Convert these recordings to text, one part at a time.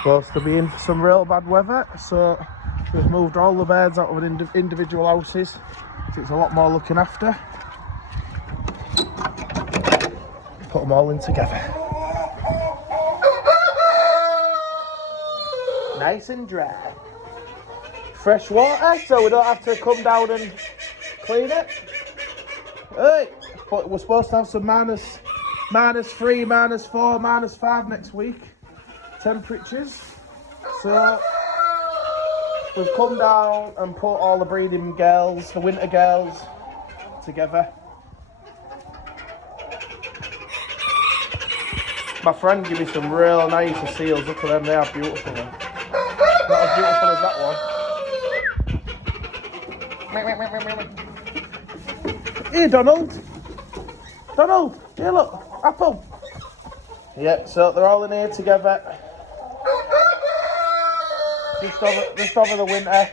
supposed to be in for some real bad weather, so we've moved all the birds out of individual houses, so it's a lot more looking after. Put them all in together. Nice and dry. Fresh water, so we don't have to come down and clean it. Hey, but we're supposed to have some -3, -4, -5 next week temperatures. So we've come down and put all the breeding girls, the winter girls, together. My friend gave me some real nice seals. Look at them, they are beautiful. Not as beautiful as that one. Here, Donald. Donald, here, look. Apple. Yeah, so they're all in here together. Just over the winter.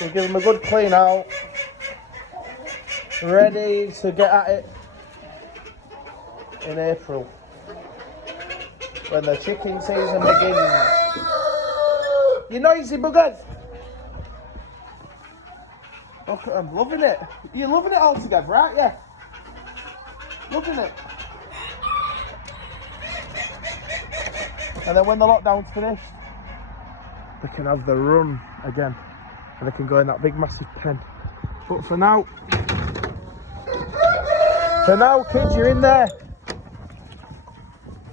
We'll give them a good clean out. Ready to get at it in April, when the chicken season begins. You noisy buggers! Look at them, loving it. You're loving it all together, aren't you? Loving it. And then when the lockdown's finished, they can have the run again. And they can go in that big massive pen. But for now, kids, you're in there.